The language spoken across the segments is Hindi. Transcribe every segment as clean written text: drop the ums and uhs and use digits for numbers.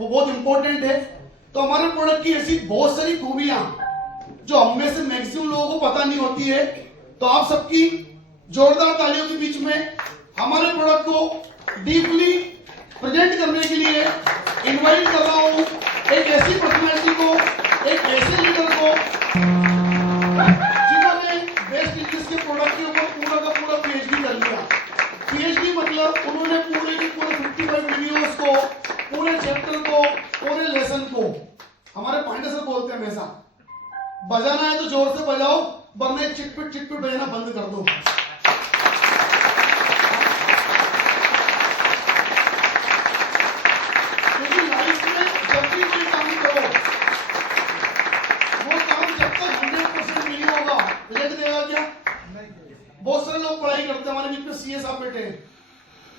वो बहुत इंपॉर्टेंट है। तो हमारे प्रोडक्ट की ऐसी बहुत सारी खूबियां जो हम में से मैक्सिमम लोगों को पता नहीं होती है। तो आप सबकी जोरदार तालियों के बीच में हमारे प्रोडक्ट को डीपली प्रेजेंट करने के लिए इनवाइट कर रहा हूं एक ऐसी पर्सनैलिटी को, एक ऐसे लीडर को जिन्होंने बेस्ट इंग्लिश के प्रोडक्ट के ऊपर पूरा का पूरा पीएचडी कर लिया। पीएचडी मतलब उन्होंने पूरे के पूरे 55 वीडियोस को, पूरे चैप्टर को, पूरे लेसन को, हमारे पांडे सर बोलते हैं हमेशा, बजाना है तो जोर से बजाओ, वरना चिटपिट बजाना बंद कर दो। क्योंकि लाइफ में जब भी कोई काम करो, वो काम जब तक 100% नहीं होगा, रिजल्ट देगा क्या? बहुत सारे लोग पढ़ाई करते हैं, हमारे बीच में सीए साहब बैठे हैं।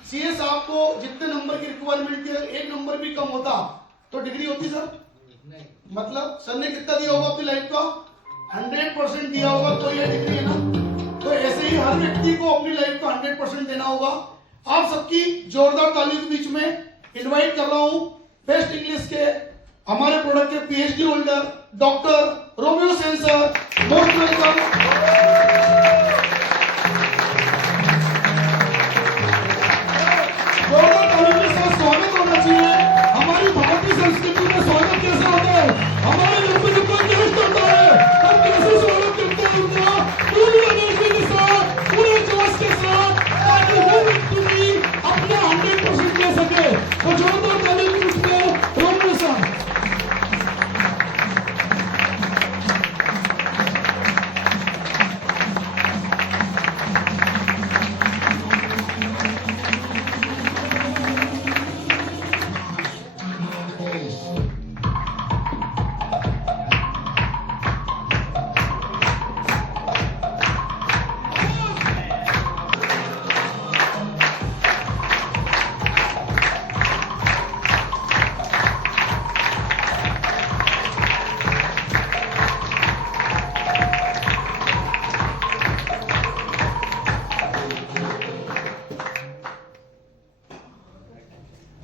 सीए साहब को जितने नंबर की रिक्वायरमेंट थी, एक नंबर भी कम होता तो डिग्री होती सर? मतलब सर ने कितना दिया होगा अपनी लाइफ का? 100% दिया होगा तो ये डिग्री है ना। तो ऐसे ही हर व्यक्ति को अपनी लाइफ का 100% देना होगा। आप सबकी जोरदार तालियों के बीच में इनवाइट कर रहा हूं बेस्ट इंग्लिश के हमारे प्रोडक्ट के PhD holder doctor Romeo Sen sir. Most welcome. स्वागत होना चाहिए। हमारी भारतीय संस्कृति में स्वागत कैसे होता है? हमारे लोगों को कोई गेस्ट होता है, हम कैसे स्वागत करते हैं उनका? पूरी एनर्जी के साथ, पूरे जोश के साथ, ताकि वो व्यक्ति अपना 100% दे सके। तो जोरदार ताली की उसको रोमियो सर।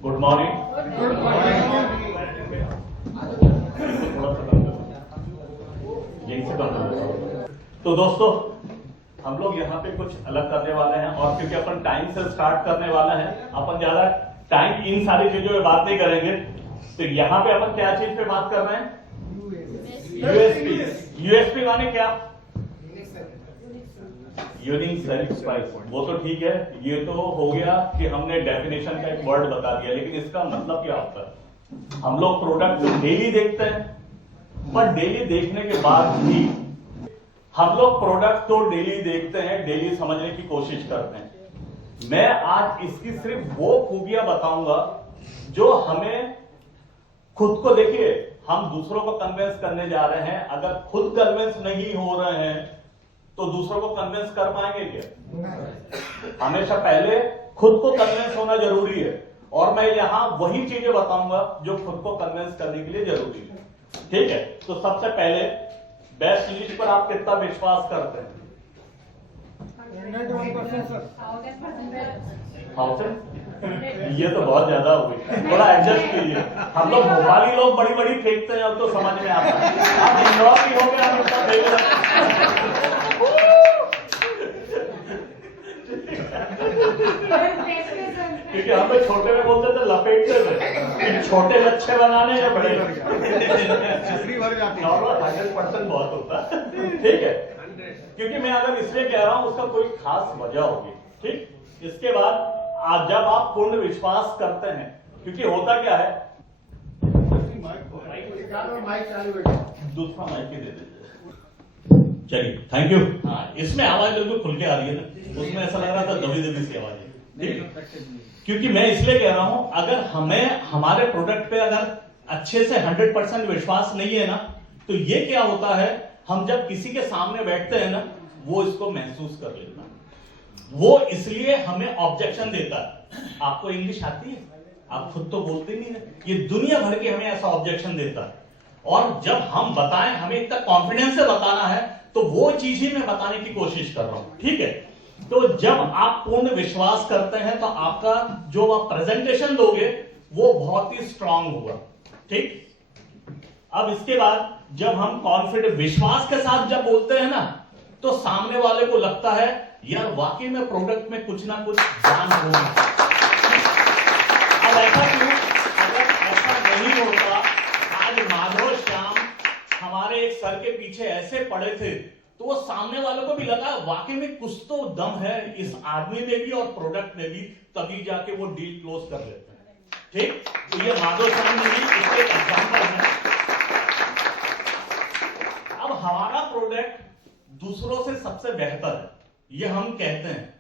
Good morning. यहीं से कर दो। तो दोस्तों, हम लोग यहाँ पे कुछ अलग करने वाले हैं, और क्योंकि अपन टाइम से स्टार्ट करने वाले हैं, अपन ज्यादा टाइम इन सारी चीजों पे बात नहीं करेंगे। तो यहाँ पे अपन क्या चीज पे बात कर रहे हैं? यूएसपी। यूएसपी माने क्या? Unique selling price. वो तो ठीक है, ये तो हो गया कि हमने डेफिनेशन का एक वर्ड बता दिया, लेकिन इसका मतलब क्या होता है? हम लोग प्रोडक्ट डेली देखते हैं, पर डेली देखने के बाद भी हम लोग प्रोडक्ट तो डेली देखते हैं, डेली समझने की कोशिश करते हैं। मैं आज इसकी सिर्फ वो खूबियां बताऊंगा जो हमें खुद को, देखिए हम दूसरों को कन्विंस करने जा रहे हैं, अगर खुद कन्विंस नहीं हो रहे हैं तो दूसरों को कन्विंस कर पाएंगे क्या? हमेशा पहले खुद को कन्विंस होना जरूरी है, और मैं यहां वही चीजें बताऊंगा जो खुद को कन्विंस करने के लिए जरूरी है। ठीक है, तो सबसे पहले बेस्ट इंग्लिश पर आप कितना विश्वास करते हैं? 1000? ये तो बहुत ज्यादा हो गई, थोड़ा एडजस्ट कीजिए। हम लोग भोपाली लोग बड़ी बड़ी फेंकते हैं, अब तो समझ में आता है। आप इंदौर की हो गया, उतना फेंक क्योंकि हम लोग छोटे में बोलते थे, लपेटते थे, छोटे लच्छे बनाने या बड़े। नॉर्मल 100% बहुत होता है। ठीक है, क्योंकि मैं अगर इसलिए कह रहा हूं, उसका कोई खास वजह होगी। ठीक, इसके बाद जब आप पूर्ण विश्वास करते हैं, क्योंकि होता क्या है, दूसरा माइक दे दीजिए। चलिए, थैंक यू। हाँ, इसमें आवाज बिल्कुल खुल के आ रही है ना, उसमें ऐसा लग रहा था दबी दबी सी आवाज है। क्योंकि मैं इसलिए कह रहा हूं, अगर हमें हमारे प्रोडक्ट पे अगर अच्छे से 100% विश्वास नहीं है ना, तो ये क्या होता है, हम जब किसी के सामने बैठते हैं ना, वो इसको महसूस कर लेता है, वो इसलिए हमें ऑब्जेक्शन देता है। आपको इंग्लिश आती है? आप खुद तो बोलते नहीं है, ये दुनिया भर के हमें ऐसा ऑब्जेक्शन देता है। और जब हम बताएं, हमें इतना कॉन्फिडेंस से बताना है, तो वो चीज ही मैं बताने की कोशिश कर रहा हूं। ठीक है, तो जब आप पूर्ण विश्वास करते हैं, तो आपका जो आप प्रेजेंटेशन दोगे, वो बहुत ही स्ट्रांग हुआ। ठीक, अब इसके बाद जब हम कॉन्फिडेंट विश्वास के साथ जब बोलते हैं ना, तो सामने वाले को लगता है यार वाकई में प्रोडक्ट में कुछ ना कुछ जान होगी। अब ऐसा क्यों? अगर ऐसा नहीं होता, आज माधव श्याम हमारे एक सर के पीछे ऐसे पड़े थे, तो वो सामने वालों को भी लगा वाकई में कुछ तो दम है इस आदमी में भी और प्रोडक्ट में भी, तभी जाके वो डील क्लोज कर लेते हैं। ठीक, तो ये माधव श्याम ने भी इसके एग्जाम्पल है। अब हमारा प्रोडक्ट दूसरों से सबसे बेहतर है, ये हम कहते हैं,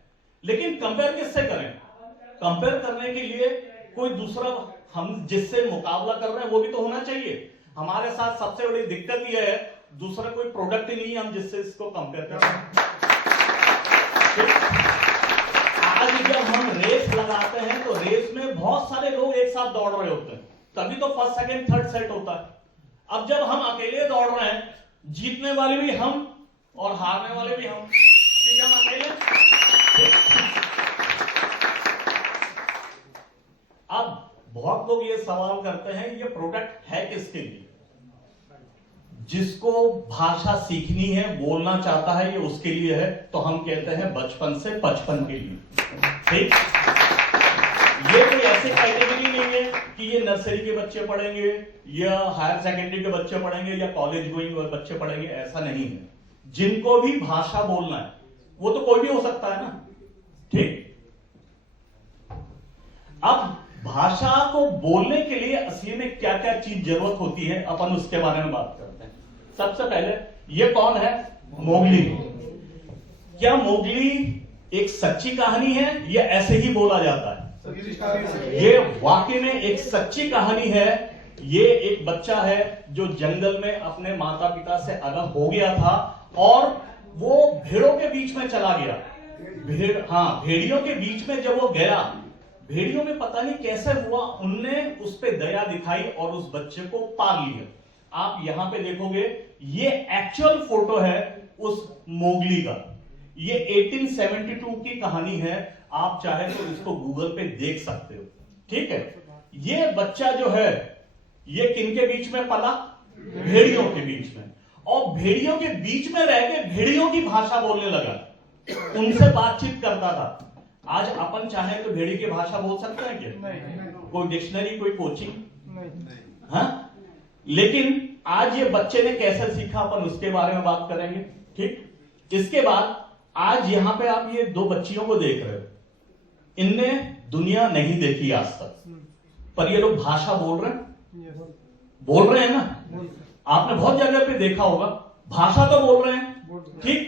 लेकिन कंपेयर किससे करें? कंपेयर करने के लिए कोई दूसरा हम जिससे मुकाबला कर रहे हैं वो भी तो होना चाहिए। हमारे साथ सबसे बड़ी दिक्कत यह है, दूसरा कोई प्रोडक्ट ही नहीं है हम जिससे इसको कंपेयर कर रहे हैं। आज जब हम रेस लगाते हैं तो रेस में बहुत सारे लोग एक साथ दौड़ रहे होते हैं, तभी तो फर्स्ट सेकंड थर्ड सेट होता है। अब जब हम अकेले दौड़ रहे हैं, जीतने वाले भी हम और हारने वाले भी हम, क्योंकि हम अकेले। अब बहुत लोग ये सवाल करते हैं ये प्रोडक्ट है किसके लिए? जिसको भाषा सीखनी है, बोलना चाहता है, ये उसके लिए है। तो हम कहते हैं बचपन से 55 के लिए। ठीक, ये कोई ऐसी कैटेगरी नहीं है कि ये नर्सरी के बच्चे पढ़ेंगे या हायर सेकेंडरी के बच्चे पढ़ेंगे या कॉलेज गोइंग बच्चे पढ़ेंगे, ऐसा नहीं है। जिनको भी भाषा बोलना है वो तो कोई भी हो सकता है ना। ठीक, अब भाषा को बोलने के लिए असली में क्या क्या चीज जरूरत होती है, अपन उसके बारे में बात करते हैं। सबसे पहले ये कौन है? मोगली। क्या मोगली एक सच्ची कहानी है या ऐसे ही बोला जाता है? ये वाकई में एक सच्ची कहानी है। ये एक बच्चा है जो जंगल में अपने माता पिता से अलग हो गया था और वो भेड़ों के बीच में चला गया। भेड़ियों के बीच में जब वो गया, भेड़ियों में पता नहीं कैसे हुआ, उनने उस पे दया दिखाई और उस बच्चे को पाल लिया। आप यहां पे देखोगे, ये एक्चुअल फोटो है उस मोगली का। ये 1872 की कहानी है, आप चाहे तो इसको गूगल पे देख सकते हो। ठीक है, ये बच्चा जो है ये किनके बीच में पला? भेड़ियों के बीच में। और भेड़ियों के बीच में रह के भेड़ियों की भाषा बोलने लगा, उनसे बातचीत करता था। आज अपन चाहे तो भेड़ी की भाषा बोल सकते हैं क्या? नहीं। कोई डिक्शनरी, कोई कोचिंग नहीं। हाँ, लेकिन आज ये बच्चे ने कैसे सीखा, अपन उसके बारे में बात करेंगे। ठीक, इसके बाद आज यहां पे आप ये दो बच्चियों को देख रहे हो, इनने दुनिया नहीं देखी आज तक, पर ये लोग भाषा बोल रहे हैं। बोल रहे हैं ना, आपने बहुत जगह पे देखा होगा, भाषा तो बोल रहे हैं। ठीक,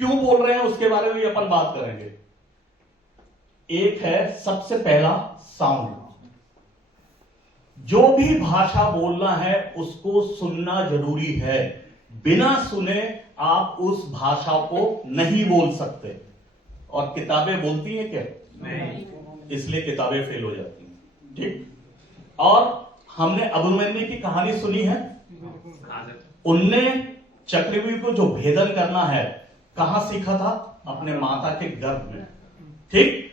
क्यों बोल रहे हैं उसके बारे में भी अपन बात करेंगे। एक है सबसे पहला साउंड। जो भी भाषा बोलना है उसको सुनना जरूरी है। बिना सुने आप उस भाषा को नहीं बोल सकते। और किताबें बोलती हैं क्या? नहीं। इसलिए किताबें फेल हो जाती हैं। ठीक, और हमने अभिमन्यु की कहानी सुनी है। उनने चक्रव्यूह को जो भेदन करना है कहां सीखा था? अपने माता के गर्भ में। ठीक,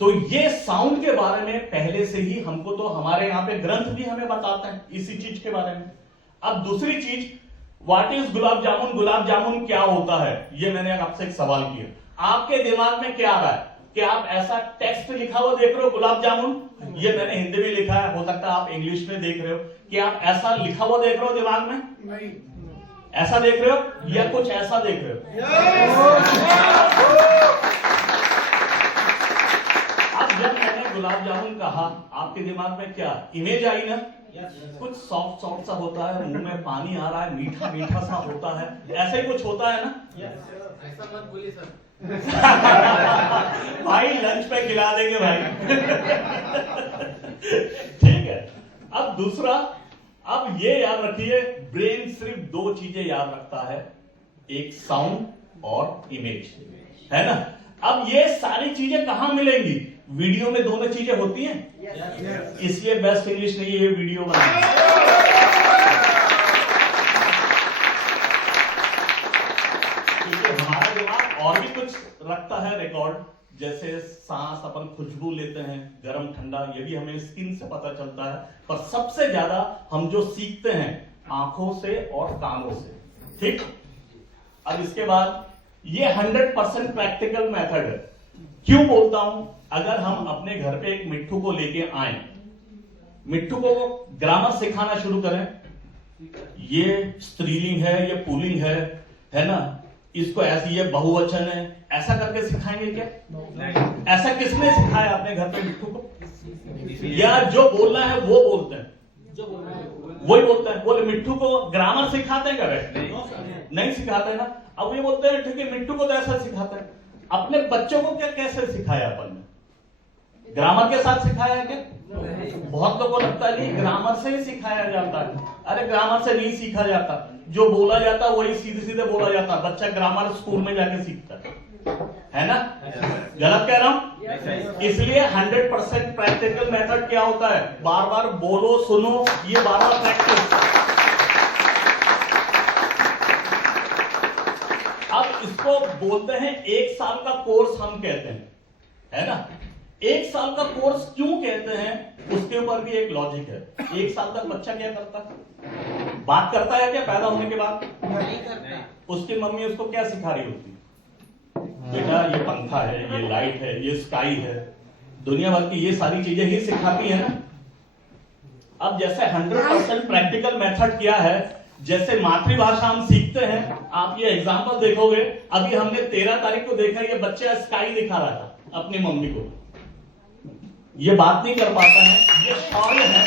तो ये साउंड के बारे में पहले से ही हमको, तो हमारे यहां पे ग्रंथ भी हमें बताते हैं इसी चीज के बारे में। अब दूसरी चीज, व्हाट इज गुलाब जामुन? गुलाब जामुन क्या होता है? ये मैंने आपसे एक सवाल किया, आपके दिमाग में क्या आ रहा है? कि आप ऐसा टेक्स्ट लिखा हुआ देख रहे हो गुलाब जामुन, ये मैंने हिंदी में लिखा है, हो सकता है आप इंग्लिश में देख रहे हो, कि आप ऐसा लिखा हुआ देख रहे हो दिमाग में? नहीं। ऐसा देख रहे हो या कुछ ऐसा देख रहे हो? अब जब मैंने गुलाब जामुन कहा, आपके दिमाग में क्या इमेज आई ना? कुछ सॉफ्ट सॉफ्ट सा होता है, मुंह में पानी आ रहा है, मीठा मीठा सा होता है, ऐसा ही कुछ होता है ना? ऐसा मत बोलिए सर। भाई लंच पे खिला देंगे भाई। ठीक है, अब दूसरा, अब ये याद रखिए, ब्रेन सिर्फ दो चीजें याद रखता है, एक साउंड और इमेज, है ना? अब ये सारी चीजें कहां मिलेंगी? वीडियो में दोनों चीजें होती हैं। इसलिए बेस्ट इंग्लिश ने ये वीडियो बनाई। क्योंकि हमारा दिमाग और भी कुछ रखता है रिकॉर्ड, जैसे सांस अपन खुशबू लेते हैं, गरम ठंडा, ये भी हमें स्किन से पता चलता है। पर सबसे ज्यादा हम जो सीखते हैं आंखों से और कानों से, ठीक। अब इसके बाद ये 100% प्रैक्टिकल मेथड है। क्यों बोलता हूं? अगर हम अपने घर पे एक मिट्ठू को लेके आए, मिट्ठू को ग्रामर सिखाना शुरू करें, ये स्त्रीलिंग है, ये पुल्लिंग है ना, इसको ऐसी, ये बहुवचन है, ऐसा करके सिखाएंगे क्या? नहीं। ऐसा किसने सिखाया अपने घर पे मिट्ठू को? या जो बोलना है वो बोलते हैं, वही बोलते हैं। बोले मिट्ठू को ग्रामर सिखाते हैं क्या? नहीं सिखाते ना। अब ये बोलते हैं ठीक है, मिट्ठू को तो ऐसा सिखाते हैं। अपने बच्चों को क्या कैसे सिखाया अपन ने? ग्रामर के साथ सिखाया है क्या? बहुत लोगों को लगता है नहीं, ग्रामर से ही सिखाया जाता है। अरे ग्रामर से नहीं सीखा जाता, जो बोला जाता वही सीधे सीधे बोला जाता। बच्चा ग्रामर स्कूल में जाके सीखता है ना? गलत कह रहा हूं? इसलिए 100% प्रैक्टिकल मेथड क्या होता है? बार बार बोलो, सुनो, ये बार बार प्रैक्टिस। अब इसको बोलते हैं 1 साल का कोर्स हम कहते हैं, है ना? 1 साल का कोर्स क्यों कहते हैं, उसके ऊपर भी एक लॉजिक है। 1 साल तक बच्चा क्या करता है? बात करता है क्या पैदा होने के बाद? नहीं करता। उसकी मम्मी उसको क्या सिखा रही होती? बेटा ये पंखा है, ये लाइट है, ये स्काई है, दुनिया भर की ये सारी चीजें ही सिखाती है ना। अब जैसे 100% प्रैक्टिकल मेथड क्या है, जैसे मातृभाषा हम सीखते हैं, आप ये एग्जांपल देखोगे। अभी हमने 13 तारीख को देखा, ये बच्चा स्काई दिखा रहा था अपनी मम्मी को। ये बात नहीं कर पाता है, ये शौर्य है।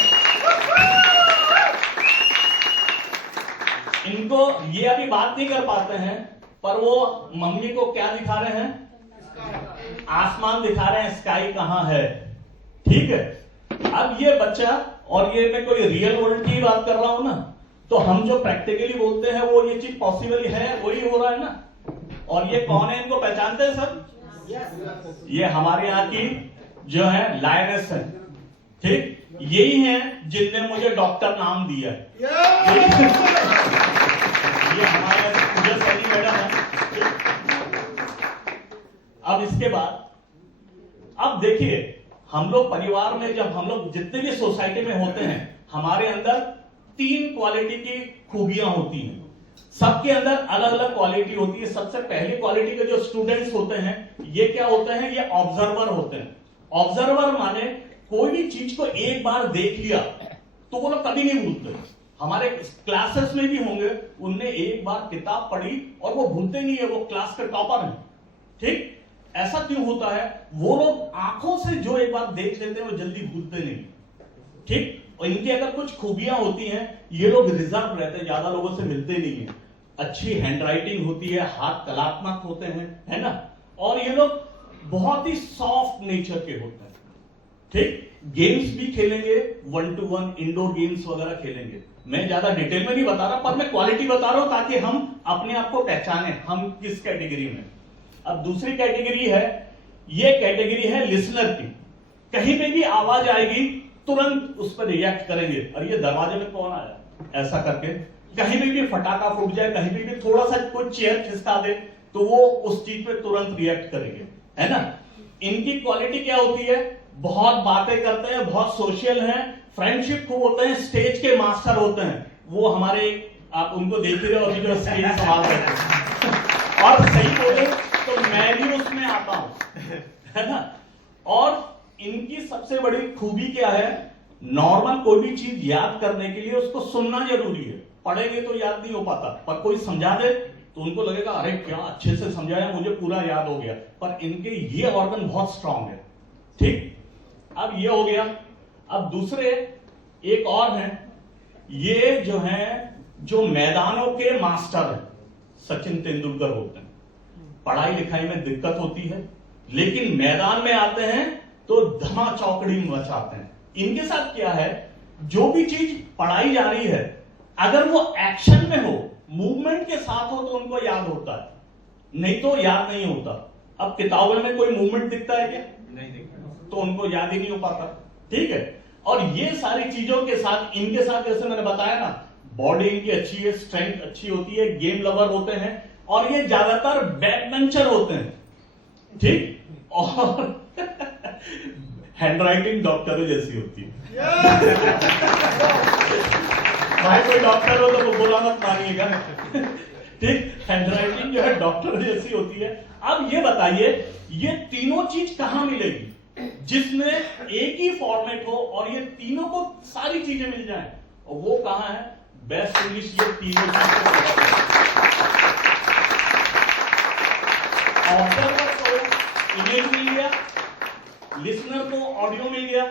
इनको ये अभी बात नहीं कर पाते हैं, पर वो मम्मी को क्या दिखा रहे हैं? आसमान दिखा रहे हैं, स्काई कहां है, ठीक है। अब ये बच्चा, और ये मैं कोई रियल वर्ल्ड की बात कर रहा हूं ना, तो हम जो प्रैक्टिकली बोलते हैं वो ये चीज पॉसिबल है, वही हो रहा है ना। और ये कौन है, इनको पहचानते हैं सब? ये हमारे यहाँ की जो है लायनेस है, ठीक। यही है जिनने मुझे डॉक्टर नाम दिया है। ये हमारे पूजा सैनी मैडम है। अब इसके बाद, अब देखिए, हम लोग परिवार में, जब हम लोग जितने भी सोसाइटी में होते हैं, हमारे अंदर 3 क्वालिटी की खूबियां होती हैं। सबके अंदर अलग अलग क्वालिटी होती है। सबसे पहली क्वालिटी के जो स्टूडेंट्स होते हैं, ये क्या होते हैं? ये ऑब्जर्वर होते हैं। ऑब्जर्वर माने कोई भी चीज को एक बार देख लिया तो वो लोग कभी नहीं भूलते। हमारे क्लासेस में भी होंगे, उनने एक बार किताब पढ़ी और वो भूलते नहीं है, वो क्लास के टॉपर हैं, ठीक। ऐसा क्यों होता है? वो लोग आंखों से जो एक बार देख लेते हैं वो जल्दी भूलते नहीं, ठीक। और इनकी अगर कुछ खूबियां होती हैं, ये लोग रिजर्व रहते हैं, ज्यादा लोगों से मिलते नहीं है। अच्छी हैंडराइटिंग होती है, हाथ कलात्मक होते हैं, है ना। और ये लोग बहुत ही सॉफ्ट नेचर के होते हैं, ठीक। गेम्स भी खेलेंगे, 1 to 1 इंडोर गेम्स वगैरह खेलेंगे। मैं ज्यादा डिटेल में नहीं बता रहा, पर मैं क्वालिटी बता रहा हूं ताकि हम अपने आप को पहचाने हम किस कैटेगरी में। अब दूसरी कैटेगरी है, ये कैटेगरी है लिसनर की। कहीं पे भी आवाज आएगी तुरंत उस पर रिएक्ट करेंगे। और ये दरवाजे में कौन आया, ऐसा करके। कहीं भी फटाका फूट जाए, कहीं भी थोड़ा सा कोई चेयर खिसका दे, तो वो उस चीज पे तुरंत रिएक्ट करेंगे, है ना। इनकी क्वालिटी क्या होती है? बहुत बातें करते हैं, बहुत सोशल हैं, फ्रेंडशिप खूब होते हैं, स्टेज के मास्टर होते हैं। वो हमारे, आप उनको देख ही रहे हो, जो स्टेज संभाल रहे हैं। और सही बोले तो मैं भी उसमें आता हूं, है ना। और इनकी सबसे बड़ी खूबी क्या है? नॉर्मल कोई भी चीज याद करने के लिए उसको सुनना जरूरी है। पढ़ेंगे तो याद नहीं हो पाता, पर कोई समझा दे तो उनको लगेगा अरे क्या अच्छे से समझाया, मुझे पूरा याद हो गया। पर इनके ये ऑर्गन बहुत स्ट्रांग है, ठीक। अब ये हो गया। अब दूसरे एक और हैं, ये जो हैं, जो मैदानों के मास्टर हैं, सचिन तेंदुलकर होते हैं। पढ़ाई लिखाई में दिक्कत होती है, लेकिन मैदान में आते हैं तो धमा चौकड़ी मचाते हैं। इनके साथ क्या है? जो भी चीज पढ़ाई जा रही है, अगर वो एक्शन में हो, मूवमेंट के साथ हो, तो उनको याद होता है, नहीं तो याद नहीं होता। अब किताबों में कोई मूवमेंट दिखता है क्या? नहीं दिखता, तो उनको याद ही नहीं हो पाता, ठीक है। और ये सारी चीजों के साथ, इनके साथ, जैसे मैंने बताया ना, बॉडी इनकी अच्छी है, स्ट्रेंथ अच्छी होती है, गेम लवर होते हैं, और ये ज्यादातर बैक बेंचर होते हैं, ठीक। और हैंडराइटिंग डॉक्टरों जैसी होती है। भाई कोई डॉक्टर हो तो वो बोला मत मानिएगा, ठीक। हैंडराइटिंग जो है डॉक्टर जैसी होती है। अब ये बताइए ये तीनों चीज कहां मिलेगी जिसमें एक ही फॉर्मेट हो और ये तीनों को सारी चीजें मिल जाएं, और वो कहां है? बेस्ट इंग्लिश ये तीनों ऑब्जर्वर को इमेज मिल गया, लिसनर को ऑडियो मिल गया,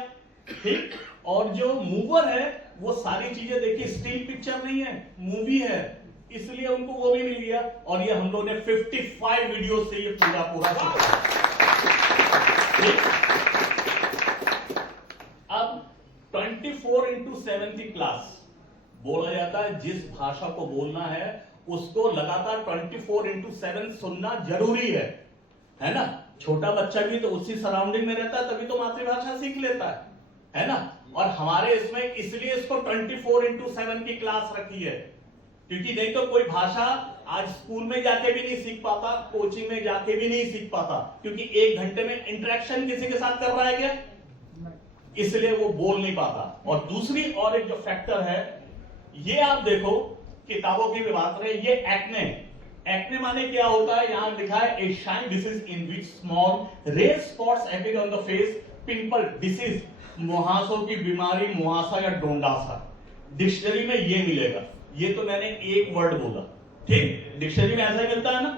ठीक। और जो मूवर है वो सारी चीजें देखिए, स्टिल पिक्चर नहीं है, मूवी है, इसलिए उनको वो भी मिल गया। और ये हम लोगों ने 55 वीडियो से ये पूरा सीखा, ठीक। अब 24/7 की क्लास बोला जाता है, जिस भाषा को बोलना है उसको लगातार 24/7 सुनना जरूरी है ना। छोटा बच्चा भी तो उसी सराउंडिंग में रहता है, तभी तो मातृभाषा सीख लेता है ना। और हमारे इसमें इसलिए इसको 24/7 की क्लास रखी है, क्योंकि नहीं तो कोई भाषा आज स्कूल में जाके भी नहीं सीख पाता, कोचिंग में जाके भी नहीं सीख पाता, क्योंकि 1 घंटे में इंटरेक्शन किसी के साथ कर रहा है क्या, इसलिए वो बोल नहीं पाता। और दूसरी और एक जो फैक्टर है, ये आप देखो किताबों की भी बात रहे, ये एक्ने माने क्या होता है? यहां लिखा है a shine disease in which small red spots appear on the face, pimple disease, मुहासों की बीमारी, मुहासा या डोंडासा। डिक्शनरी में ये मिलेगा। ये तो मैंने एक वर्ड बोला, ठीक, डिक्शनरी में ऐसा ही मिलता है ना।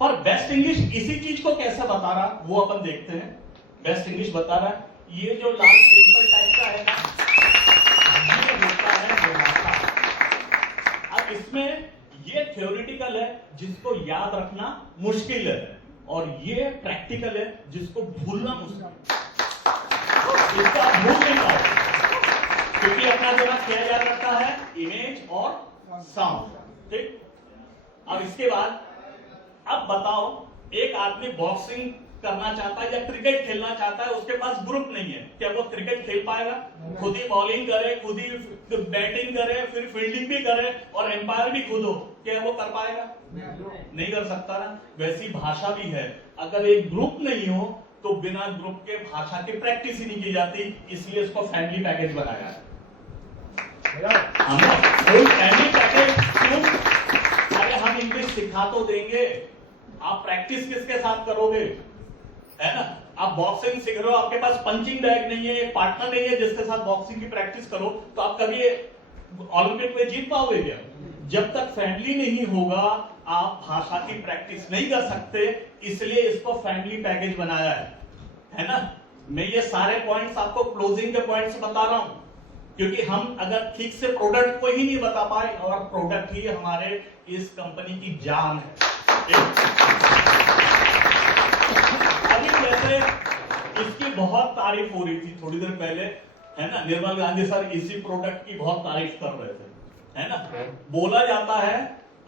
पर बेस्ट इंग्लिश इसी चीज को कैसे बता रहा वो अपन देखते हैं। बेस्ट इंग्लिश बता रहा है ये जो लाल सिंपल टाइप का है ना, ये होता है मुहासा। अब इसमें ये थ्योरेटिकल है जिसको याद रखना मुश्किल है, और ये प्रैक्टिकल है जिसको भूलना मुश्किल है। इसको आप भूल नहीं पाओ, क्योंकि अपना जगह क्या याद रखता है? इमेज और साउंड, ठीक। अब इसके बाद अब बताओ, एक आदमी बॉक्सिंग करना चाहता है या क्रिकेट खेलना चाहता है, उसके पास ग्रुप नहीं है, क्या वो क्रिकेट खेल पाएगा? खुद ही बॉलिंग करे, खुद ही बैटिंग करे, फिर फील्डिंग भी करे और एम्पायर भी खुद हो, क्या वो कर पाएगा? नहीं कर सकता ना। वैसी भाषा भी है, अगर एक ग्रुप नहीं हो तो बिना ग्रुप के भाषा की प्रैक्टिस ही नहीं की जाती, इसलिए इसको फैमिली पैकेज बनाया है। कोई फैमिली पैकेज क्यों? अरे हम इंग्लिश सिखा तो देंगे, आप प्रैक्टिस किसके साथ करोगे, है ना। आप बॉक्सिंग सीख रहे हो, आपके पास पंचिंग बैग नहीं है, एक पार्टनर नहीं है जिसके साथ बॉक्सिंग की प्रैक्टिस करो, तो आप कभी ओलंपिक में जीत पाओगे क्या? जब तक फैमिली नहीं होगा आप भाषा की प्रैक्टिस नहीं कर सकते, इसलिए इसको फैमिली पैकेज बनाया है ना। मैं ये सारे पॉइंट्स आपको क्लोजिंग के पॉइंट्स बता रहा हूं, क्योंकि हम अगर ठीक से प्रोडक्ट को ही नहीं बता पाए, और प्रोडक्ट ही हमारे इस कंपनी की जान है। अभी जैसे इसकी बहुत तारीफ हो रही थी थोड़ी देर पहले, है ना, निर्मल गांधी सर इसी प्रोडक्ट की बहुत तारीफ कर रहे थे, है ना। बोला जाता है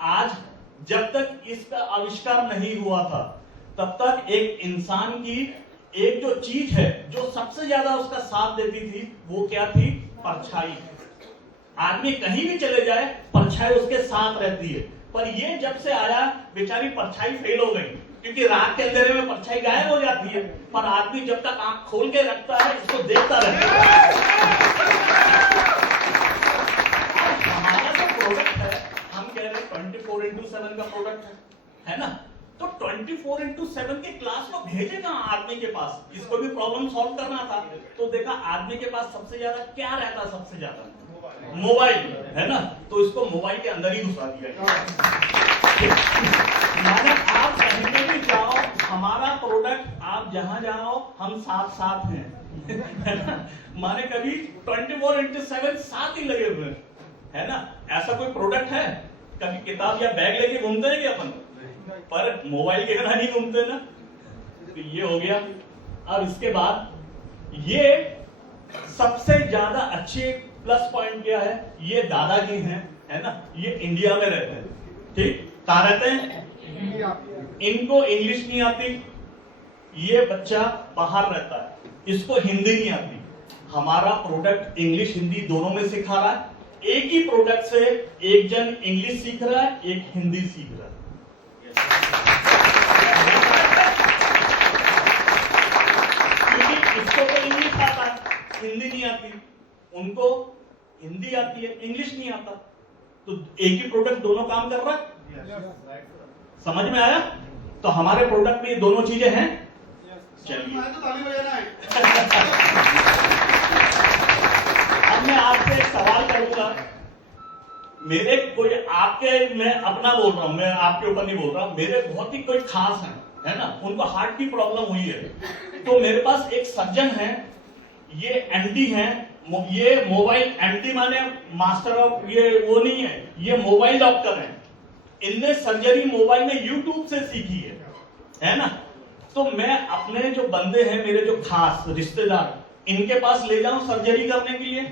आज जब तक इसका आविष्कार नहीं हुआ था तब तक एक इंसान की एक जो चीज है जो सबसे ज्यादा उसका साथ देती थी, वो क्या थी? परछाई। आदमी कहीं भी चले जाए परछाई उसके साथ रहती है, पर ये जब से आया बेचारी परछाई फेल हो गई, क्योंकि रात के अंधेरे में परछाई गायब हो जाती है, पर आदमी जब तक आंख खोल के रखता है इसको देखता रहता है। हमारा जो प्रोडक्ट है, हम कह रहे हैं 24/7 का प्रोडक्ट है ना, तो 24/7 के क्लास को भेजेगा आदमी के पास। इसको भी प्रॉब्लम सॉल्व करना था, तो देखा आदमी के पास सबसे ज्यादा क्या रहता है? सबसे ज्यादा मोबाइल, है ना, तो इसको मोबाइल के अंदर ही घुसा दिया। माने आप कहीं पे भी जाओ, हमारा प्रोडक्ट आप जहां जाओ हम साथ साथ हैं माने कभी 24/7 साथ ही लगे हुए हैं, है ना। ऐसा कोई प्रोडक्ट है? कभी किताब या बैग लेके घूमते हैं क्या अपन? पर मोबाइल के बिना नहीं घूमते ना। तो ये हो गया। अब इसके बाद ये सबसे ज्यादा अच्छे प्लस पॉइंट क्या है? ये दादाजी हैं, है ना, ये इंडिया में रहते हैं, ठीक। कहां रहते हैं? इनको इंग्लिश नहीं आती, ये बच्चा बाहर रहता है, इसको हिंदी नहीं आती। हमारा प्रोडक्ट इंग्लिश हिंदी दोनों में सिखा रहा है। एक ही प्रोडक्ट से एक जन इंग्लिश सीख रहा है, एक हिंदी सीख रहा है। इसको तो इंग्लिश आता है, हिंदी नहीं आती, उनको हिंदी आती है, इंग्लिश नहीं आता, तो एक ही प्रोडक्ट दोनों काम कर रहा है। समझ में आया? तो हमारे प्रोडक्ट में ये दोनों चीजें हैं। चलिए मैं तो ताली बजाना है। अब मैं आपसे एक सवाल करूंगा, मेरे कोई आपके, मैं अपना बोल रहा हूं, मैं आपके ऊपर नहीं बोल रहा, मेरे बहुत ही कोई खास है ना, उनको हार्ट की प्रॉब्लम हुई है, तो मेरे पास एक सर्जन है, ये एमडी है, ये मोबाइल एमडी माने मास्टर ऑफ, ये वो नहीं है, ये मोबाइल डॉक्टर है, इनने सर्जरी मोबाइल में यूट्यूब से सीखी है ना। तो मैं अपने जो बंदे हैं, मेरे जो खास रिश्तेदार, इनके पास ले जाऊं सर्जरी करने के लिए,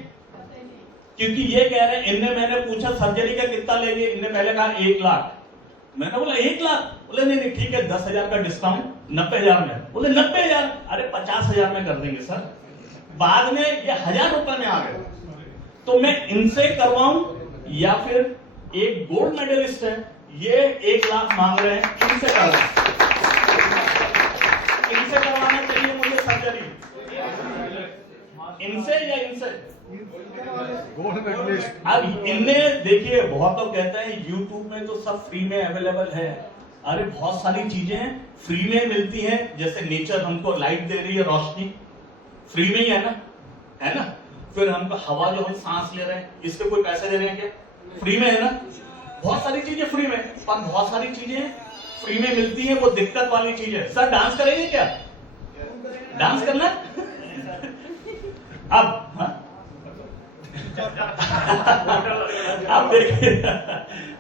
क्योंकि ये कह रहे हैं, इनने, मैंने पूछा सर्जरी का कितना लेंगे, इनने पहले कहा 1 लाख, मैंने बोला 1 लाख, बोले नहीं ठीक है 10,000 का डिस्काउंट, 90,000 में, बोले 90,000, अरे 50,000 में कर देंगे सर। बाद में ये 1,000 रुपए में आ गए। तो मैं इनसे करवाऊं या फिर एक गोल्ड मेडलिस्ट है, ये 1 लाख मांग रहे हैं, इनसे करवाना चाहिए मुझे सर्जरी, इनसे या इनसे? अब इनने देखिए, बहुत लोग कहते हैं YouTube में तो सब फ्री में अवेलेबल है, अरे बहुत सारी चीजें फ्री में मिलती हैं, जैसे नेचर हमको लाइट दे रही है, रोशनी फ्री में ही है ना, फिर हमको हवा जो हम सांस ले रहे हैं, इसके कोई पैसे दे रहे हैं क्या? फ्री में है ना। बहुत सारी चीजें फ्री में, पर बहुत सारी चीजें फ्री में मिलती हैं, वो दिक्कत वाली चीज है। सर डांस करेंगे क्या? डांस करना? अब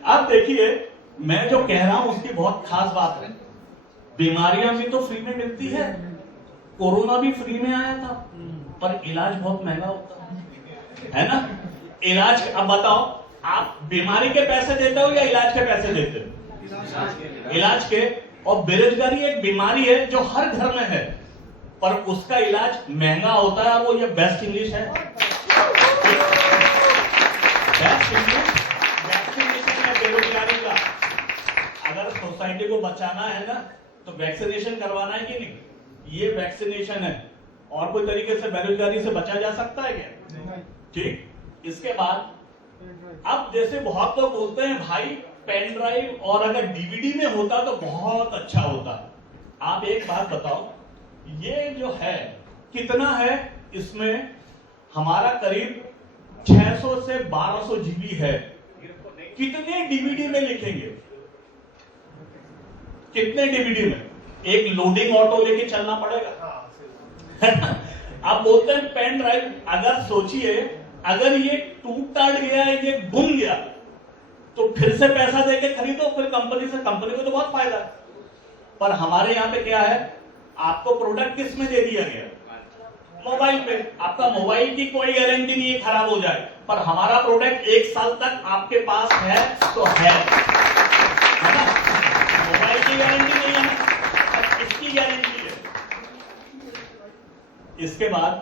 अब देखिए मैं जो कह रहा हूं उसकी बहुत खास बात है। बीमारियां भी तो फ्री में मिलती है, कोरोना भी फ्री में आया था, पर इलाज बहुत महंगा होता है ना। इलाज, अब बताओ आप बीमारी के पैसे देते हो या इलाज के पैसे देते हो? इलाज के। और बेरोजगारी एक बीमारी है जो हर घर में है, पर उसका इलाज महंगा होता है, और वो ये बेस्ट इंग्लिश है, वैक्सीनेशन है बेरोजगारी का। अगर सोसाइटी को बचाना है ना, तो वैक्सीनेशन करवाना है कि नहीं? ये वैक्सीनेशन है, और कोई तरीके से बेरोजगारी से बचा जा सकता है क्या? ठीक। इसके बाद अब जैसे बहुत लोग बोलते हैं भाई पेन ड्राइव और अगर डीवीडी में होता तो बहुत अच्छा होता। आप एक बात बताओ, ये जो है कितना है? इसमें हमारा करीब 600 से 1200 जीबी है। कितने डीवीडी में लिखेंगे? कितने डीवीडी में? एक लोडिंग ऑटो लेके चलना पड़ेगा। आप बोलते हैं पेन ड्राइव, अगर सोचिए अगर ये टूट टाट गया, ये गुम गया, तो फिर से पैसा देके खरीदो, फिर कंपनी से, कंपनी को तो बहुत फायदा है। पर हमारे यहाँ पे क्या है, आपको प्रोडक्ट किस में दे दिया गया? मोबाइल पे। आपका मोबाइल की कोई गारंटी नहीं है खराब हो जाए, पर हमारा प्रोडक्ट 1 साल तक आपके पास है तो है ना। मोबाइल की गारंटी नहीं है ना, पर इसकी गारंटी है। इसके बाद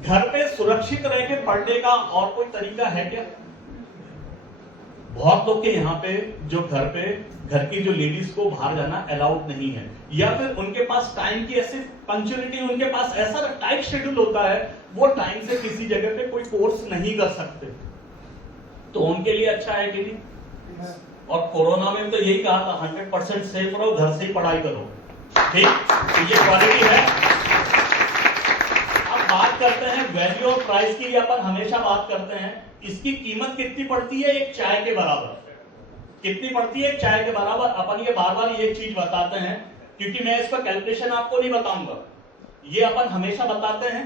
घर पे सुरक्षित रह के पढ़ने का और कोई तरीका है क्या? बहुत लोग के यहाँ पे जो घर की जो लेडीज को बाहर जाना अलाउड नहीं है, या फिर उनके पास टाइम की ऐसी पंक्चुअलिटी, उनके पास ऐसा टाइट शेड्यूल होता है, वो टाइम से किसी जगह पे कोई कोर्स नहीं कर सकते, तो उनके लिए अच्छा है कि नहीं? और कोरोना में तो यही कहा था 100% सेफ रहो, घर से ही पढ़ाई करो। ठीक, तो ये क्वालिटी है। अब बात करते हैं वैल्यू ऑफ प्राइस की, अपन हमेशा बात करते हैं। इसकी कीमत कितनी पड़ती है? एक चाय के बराबर। कितनी पड़ती है? एक चाय के बराबर। अपन ये बार बार ये चीज बताते हैं, क्योंकि मैं इसका कैलकुलेशन आपको नहीं बताऊंगा, ये अपन हमेशा बताते हैं,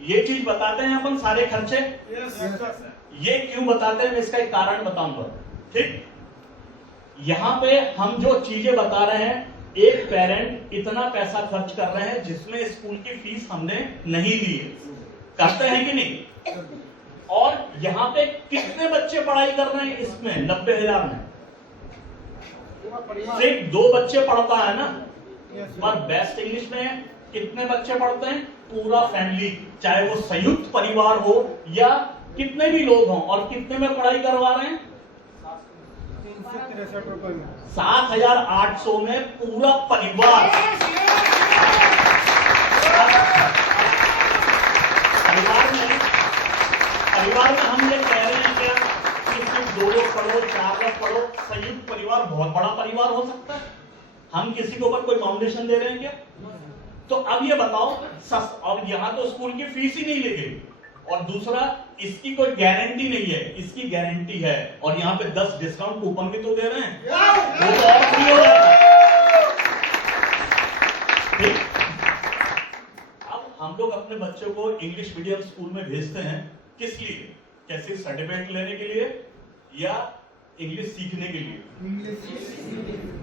ये चीज बताते हैं अपन सारे खर्चे। ये क्यों बताते हैं, मैं इसका एक कारण बताऊंगा। ठीक, यहां पे हम जो चीजें बता रहे हैं, एक पेरेंट इतना पैसा खर्च कर रहे हैं जिसमें स्कूल की फीस हमने नहीं ली है, करते हैं कि नहीं? और यहां पे कितने बच्चे पढ़ाई कर रहे हैं इसमें? 90,000 में सिर्फ 2 बच्चे पढ़ता है ना, पर बेस्ट इंग्लिश में कितने बच्चे पढ़ते हैं? पूरा फैमिली, चाहे वो संयुक्त परिवार हो या कितने भी लोग हों। और कितने में पढ़ाई करवा रहे हैं? 7,800 में पूरा परिवार। परिवार में हम ये कह रहे हैं क्या कि सिर्फ 2 लोग पढ़ो, 4 लोग पढ़ो? संयुक्त परिवार बहुत बड़ा परिवार हो सकता है। हम किसी के ऊपर कोई फाउंडेशन दे रहे हैं क्या? तो अब ये बताओ, अब यहाँ तो स्कूल की फीस ही नहीं लगेगी, और दूसरा इसकी कोई गारंटी नहीं है, इसकी गारंटी है, और यहाँ पे 10 डिस्काउंट कूपन भी तो दे रहे हैं, वो तो और फ्री हो जाएगा। ठीक? अब हम लोग अपने बच्चों को इंग्लिश मीडियम स्कूल में भेजते हैं किस लिए? कैसे सर्टिफिकेट लेने के लिए या इंग्लिश सीखने के लिए?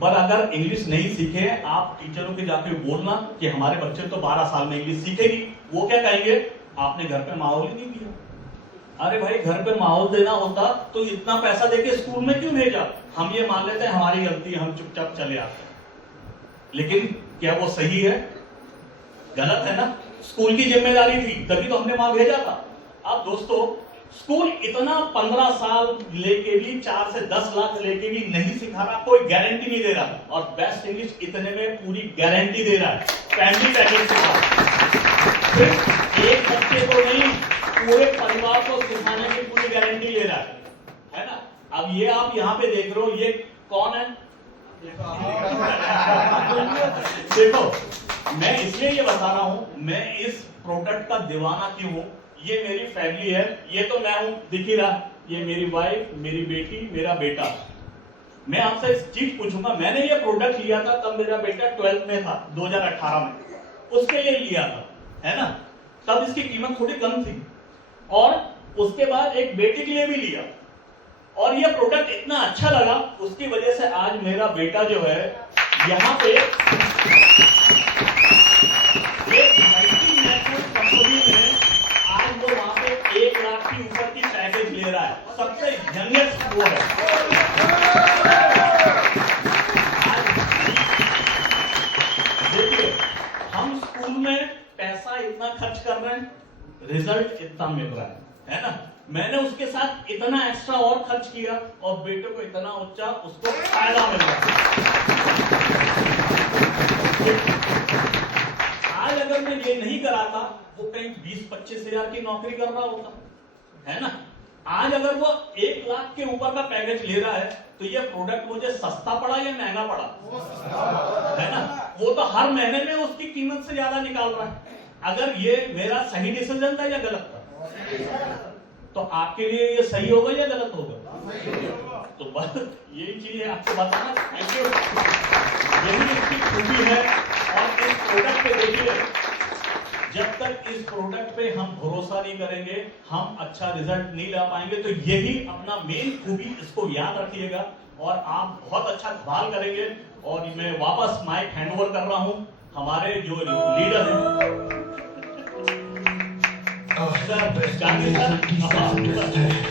पर अगर इंग्लिश नहीं सीखे, आप टीचरों के जाके बोलना कि हमारे बच्चे तो 12 साल में इंग्लिश सीखेगी, वो क्या कहेंगे? आपने घर पे माहौल ही नहीं दिया। अरे भाई, घर पे माहौल देना होता तो इतना पैसा देके स्कूल में क्यों भेजा? हम ये मान लेते हैं हमारी गलती है, हम चुपचाप चले आते हैं। लेकिन क्या वो सही है? गलत है ना? स्कूल की जिम्मेदारी थी, तभी तो हमने वहां भेजा था। अब दोस्तों, स्कूल इतना 15 साल लेके भी, 4 से 10 लाख लेके भी नहीं सिखा रहा, कोई गारंटी नहीं दे रहा, और बेस्ट इंग्लिश इतने में पूरी गारंटी दे रहा है। फैमिली पैकेज सिर्फ एक बच्चे को नहीं, पूरे परिवार को सिखाने की पूरी गारंटी ले रहा है ना? अब ये आप यहाँ पे देख रहे हो, ये कौन है? देखो, मैं इसलिए ये बता रहा हूं, मैं इस प्रोडक्ट का दीवाना क्यों हूं। ये मेरी फैमिली है, ये तो मैं हूं, दिख ही रहा, ये मेरी वाइफ, मेरी बेटी, मेरा बेटा। मैं आपसे इस चीज पूछूंगा, मैंने ये प्रोडक्ट लिया था तब मेरा बेटा 12th में था, 2018 में, उसके लिए लिया था, है ना? तब इसकी कीमत थोड़ी कम थी, और उसके बाद एक बेटी के लिए भी लिया, और ये प्रोडक्ट इतना अच्छा लगा, उसकी वजह से आज मेरा बेटा जो है यहाँ पे एक मल्टीनेशनल कंपनी में, आज वो वहां पे 1 लाख की ऊपर की पैकेज ले रहा है, सबसे यंगेस्ट वो है। देखिए, हम स्कूल में पैसा इतना खर्च कर रहे हैं, रिजल्ट इतना मिल रहा है ना? मैंने उसके साथ इतना एक्स्ट्रा और खर्च किया, और बेटे को इतना ऊंचा उसको फायदा मिल रहा है। आज अगर मैं ये नहीं कराता, वो कहीं 20-25 हजार की नौकरी कर रहा होता, है ना? आज अगर वो 1 लाख के ऊपर का पैकेज ले रहा है, तो ये प्रोडक्ट मुझे सस्ता पड़ा या महंगा पड़ा? है ना? वो तो हर महीने में उसकी कीमत से ज्यादा निकाल रहा है। अगर ये मेरा सही डिसीजन था या गलत था? तो आपके लिए ये सही होगा या गलत होगा? तो बस यही चीज है आपको बताना। Thank you. यही इसकी खूबी है। और इस प्रोडक्ट पे देखिए, जब तक इस प्रोडक्ट पे हम भरोसा नहीं करेंगे, हम अच्छा रिजल्ट नहीं ला पाएंगे। तो यही अपना मेन खूबी, इसको याद रखिएगा, और आप बहुत अच्छा धमाल करेंगे। और मैं वापस माइक हैंडओवर कर रहा हूं हमारे जो लीडर हैं, सर, गांधी सर।